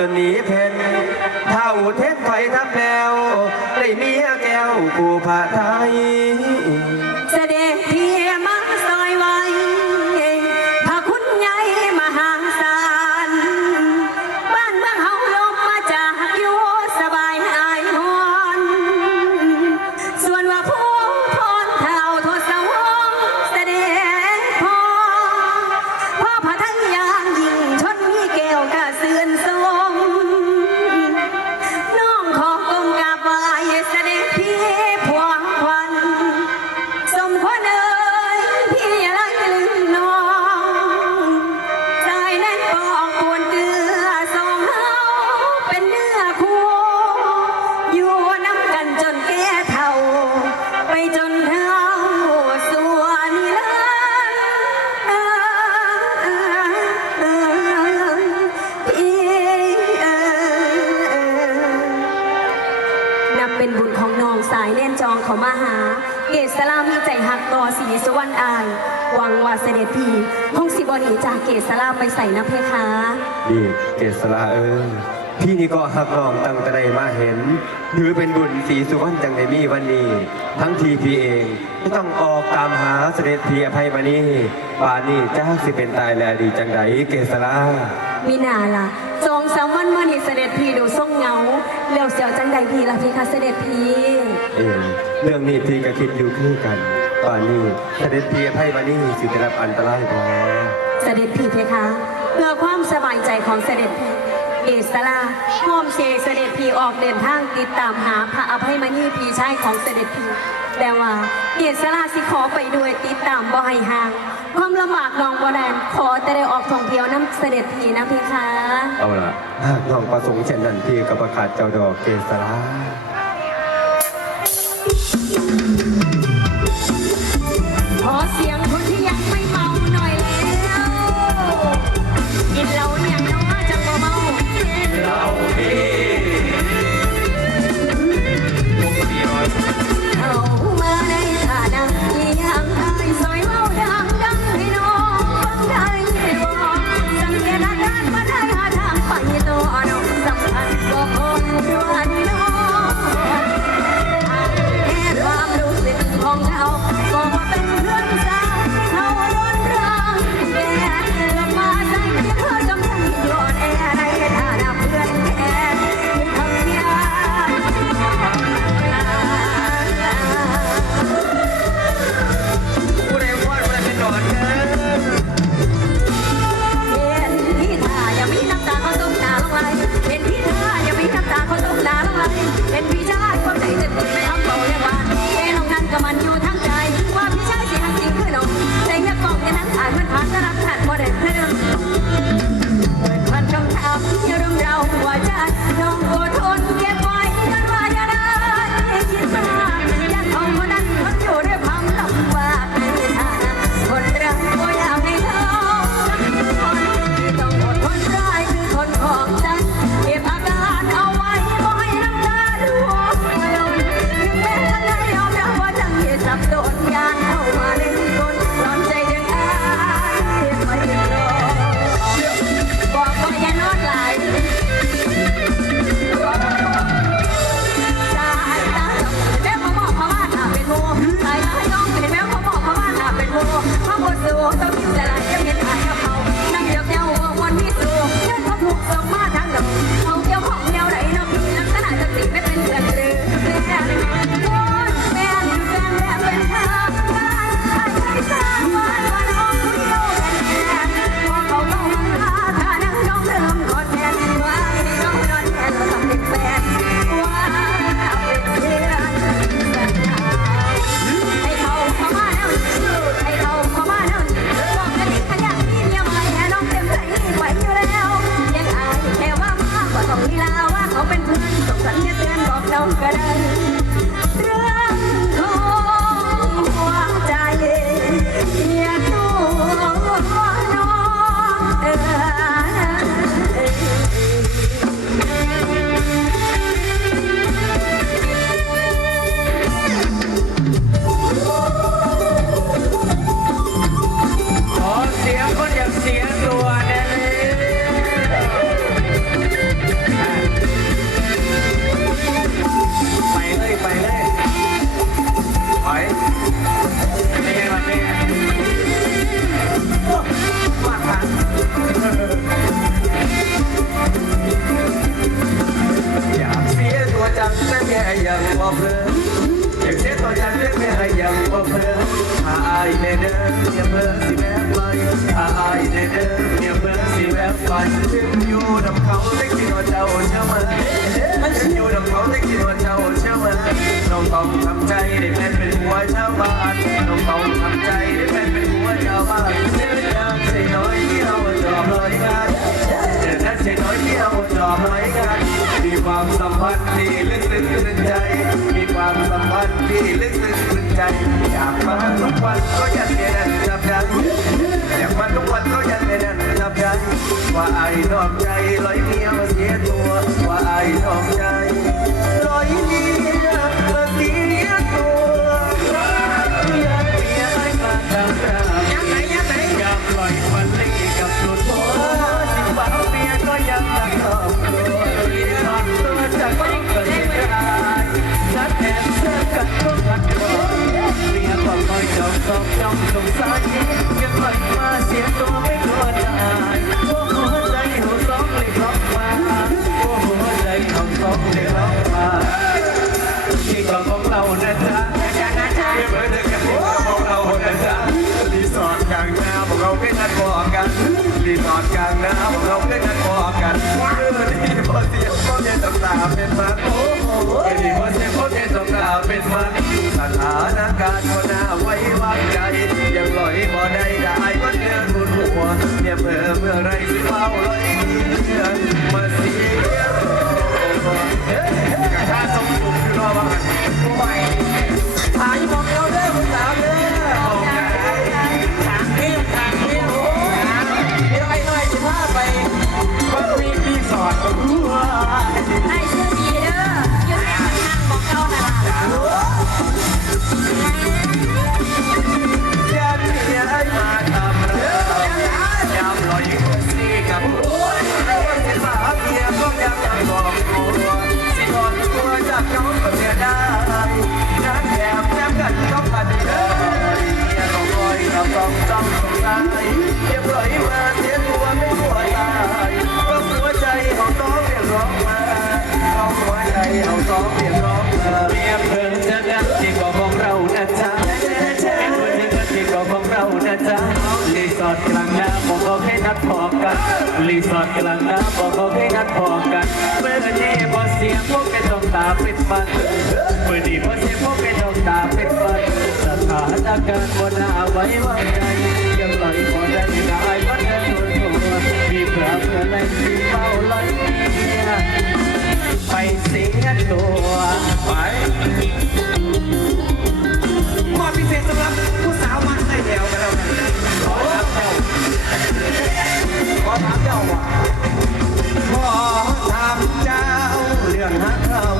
จนีเพนเท่าเทศไอทับแล้ว ได้เมียแก้วผู้ผาไทย ษราไปใส่นะเพคะนี่เกษราเออพี่นี่ก็หักน้อมตั้งแต่ใดมาเห็น ถือเป็นบุญสีสุวรรณจังในมีวันนี้ ทั้งทีพีเองก็ต้องออกตามหาเสด็จพีอภัยมานี่บานี่จ้าสิเป็นตายแลดีจังไดเกษรามีนาล่ะจองสามวันมานี่เสด็จพีดูส่งเงาเหล้วเสียวจังไดพีล่ะพีคะเสด็จพีเออเรื่องนี้พีก็คิดอยู่คือกันบานี่เสด็จพีอภัยมานี่สิจะรับอันตรายบ่ เสด็จพี่เพคะเพื่อความสบายใจของเสด็จเอสตาลาพร้อมเชเสด็จพีออกเดินทางติดตามหาพระอภัยมณีพี่ชายของเสด็จพีแต่ว่าเอสตาลาสิขอไปด้วยติดตามบ่ให้ห่าง ความลำบากน้องบ่แดนขอแต่ได้ออกท่องเที่ยวน้ำเสด็จพีนะเพคะเอาละหากน้องประสงค์เช่นนั้นพี่กับประกาศเจ้าดอกเอสรา hayang wafra Yang saya tahu cantik me hayang wafra Aai dede punya besi wefai Aai dede punya besi wefai Tenyu nam kau tak kira jauh sama Tenyu nam kau tak kira jauh sama Nong tong tham chay để bên bên mua cháo bát Nong tong tham chay để bên bên mua cháo bát Nếu đang say nói khi hao một trò hơi gan Nếu đang say nói khi hao một trò hơi gan ความสัมพันธ์ที่ลึกซึ้งในใจ มีความสัมพันธ์ที่ลึกซึ้งในใจ อยากมาทุกวันก็ยังเด่นจับดังอยากมาทุกวันก็ยังเด่นจับดังว่าไอ้นอกใจ memory กันรีสอร์กลางน้ำบอกเขาให้นัดพอกันเมื่อนี้พอเสียงพวกแกต้องตาปิดฟันเมื่อนี้พอเสียงพวกแกต้องตาปิดฟันสถานการณ์บนอาไว้วางใจยังลอยพอได้ไม่ได้ก็เธนตัวตัวมีพระเพื่อแรงที่เฝ้าลอยไปเสียตัวไปมอบพิเศษสำหรับผู้สาวมาใส่แถวกันแล้ว ขอถามเจ้าขอถามเจ้าเรื่องฮักเขา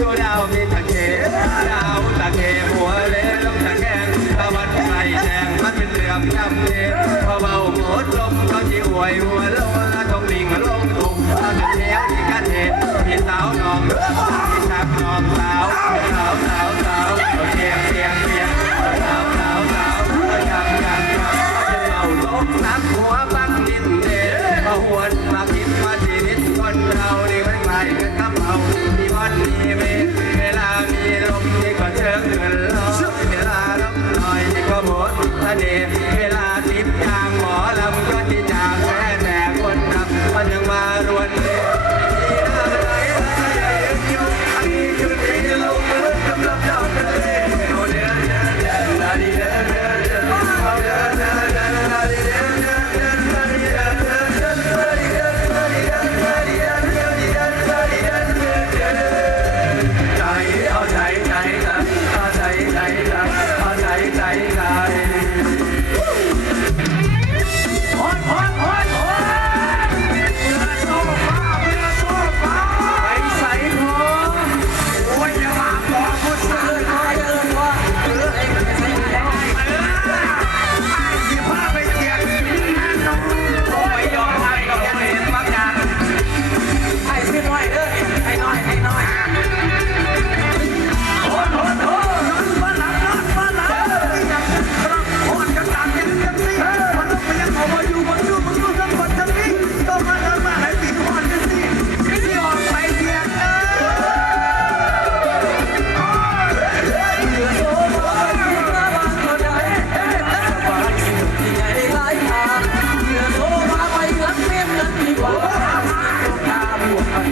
ดูดา Yeah.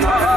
Oh!